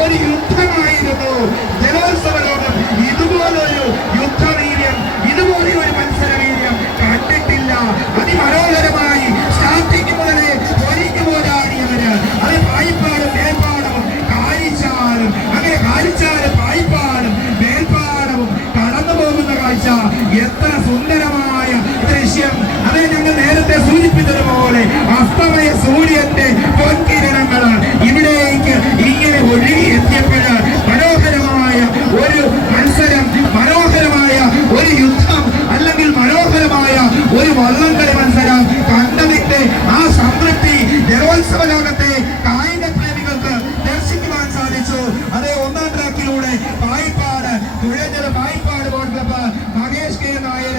ഒരു യുദ്ധമായിരുന്നു ജലോത്സവ ലോകം. ഇതുപോലൊരു യുദ്ധവീര്യം, ഇതുപോലെ ഒരു മത്സരവീര്യം കണ്ടിട്ടില്ല. അതിമനോഹരമായി സ്റ്റാർട്ടിങ് മുതലേ ഒരുങ്ങി പോരാടിയവര് അത് പായിപ്പാടും മേൽപ്പാടവും കാരിച്ചാലും, അങ്ങനെ കാരിച്ചാലും പായിപ്പാടും മേൽപ്പാടവും കടന്നു പോകുന്ന കാഴ്ച എത്ര സുന്ദരമായ ദൃശ്യം. അത് ഞങ്ങൾ നേരത്തെ സൂചിപ്പിച്ചതുപോലെ അസ്തമയ സൂര്യന്റെ പൊൻകിരണങ്ങളാണ് ഇവിടേക്ക് ഇങ്ങനെ ഒഴുകി എത്തിയപ്പോൾ മനോഹരമായ ഒരു മത്സരം, മനോഹരമായ ഒരു യുദ്ധം, അല്ലെങ്കിൽ മനോഹരമായ ഒരു വള്ളംകളി മത്സരം കണ്ടതിന്റെ ആ സംതൃപ്തി ജലോത്സവ ലോകത്തെ കായിക പ്രേമികൾക്ക് ദർശിക്കുവാൻ സാധിച്ചു. അതേ ഒന്നാം ട്രാക്കിലൂടെ പായിപ്പാട് തുഴഞ്ഞത് പായിപ്പാട് ബോട്ട് ക്ലബ്ബ് മഹേഷ് കെ നായർ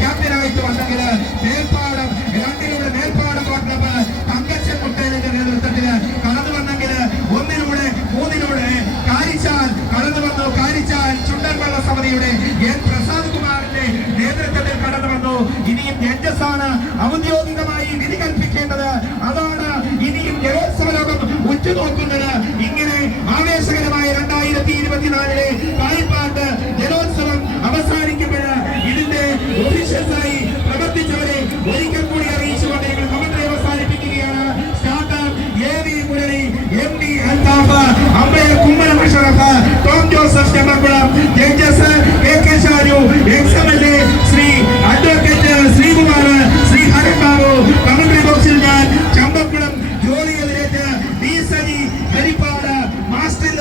ക്യാപ്റ്റനായിട്ട് വന്നെങ്കിൽ മേൽപ്പാടം രണ്ടിലൂടെ മേൽപ്പാട് ബോട്ട് ക്ലബ്ബ് തങ്കച്ചൻ മുട്ടേലിന്റെ നേതൃത്വത്തിൽ കടന്നു വന്നെങ്കിൽ ഒന്നിലൂടെ മൂന്നിലൂടെ കാരിച്ചാൽ കടന്നു വന്നു. കാരിച്ചാൽ ചുണ്ടൻവള്ള സമിതിയുടെ എൻ പ്രസാദ് കുമാറിന്റെ നേതൃത്വത്തിൽ കടന്നു വന്നു. ഇനിയും ജഡ്ജസാണ് ഔദ്യോഗികമായി വിധി കൽപ്പിക്കേണ്ടത്. അതാണ് ഇനിയും ജലോത്സവ ലോകം ഉറ്റുനോക്കുന്നത്. ഇങ്ങനെ ആവേശകരമായ 2024 പായിപ്പാട്ട് ജലോത്സവം അവസാനിക്കുമ്പോൾ ഇതിന്റെ ഒഫീഷ്യൽസായി പ്രവർത്തിച്ചവരെ ഒരിക്കൽ കൂടി അറിയിച്ചുകൊണ്ട് ഞങ്ങൾ കമന്ററി അവസാനിപ്പിക്കുകയാണ്. Starter AV Murali, MD Althaf, umpire Kummanam Ashraf, Tom Joseph Chemmakulam, judges KK Sharu, XMLA Shri advocate Sreekumar, Shri Haran Babu, commentary ബോക്സിൽ ഞാൻ ചമ്പക്കുളം ജോലിയെതിരേറ്റ് D Saji Harippad, master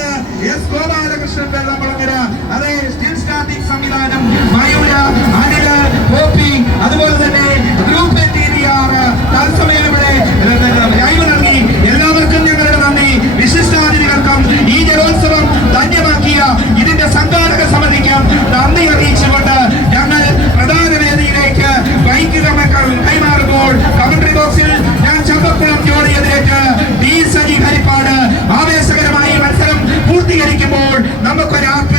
S Gopalakrishnan Vellamulangara, അതേ സ്റ്റിൽ സ്റ്റാർട്ടിംഗ് സംവിധാനം മയൂര, അനിൽ, കോപ്പി, അതുപോലെ തന്നെ ഗ്രൂപ്പ് NTVR തത്സമയം ഇവിടെ ലൈവ് നൽകി. എല്ലാവർക്കും ഞങ്ങളുടെ നന്ദി. വിശിഷ്ടാതിഥികൾക്കും ഈ ജലോത്സവം ധന്യമാക്കിയ ഇതിന്റെ സംഘാടക സമിതിക്കും നന്ദി അറിയിച്ചുകൊണ്ട് ഞങ്ങൾ പ്രധാന വേദിയിലേക്ക് ബൈക്ക് കൈമാറുമ്പോൾ കമന്ററി ബോക്സിൽ ഞാൻ ചമ്പക്കുളം ജോലിയെതിരേറ്റ് D സജി ഹരിപ്പാട് ആവേശകരമായി മത്സരം പൂർത്തീകരിക്കുമ്പോൾ നമുക്കൊരു ആത്മ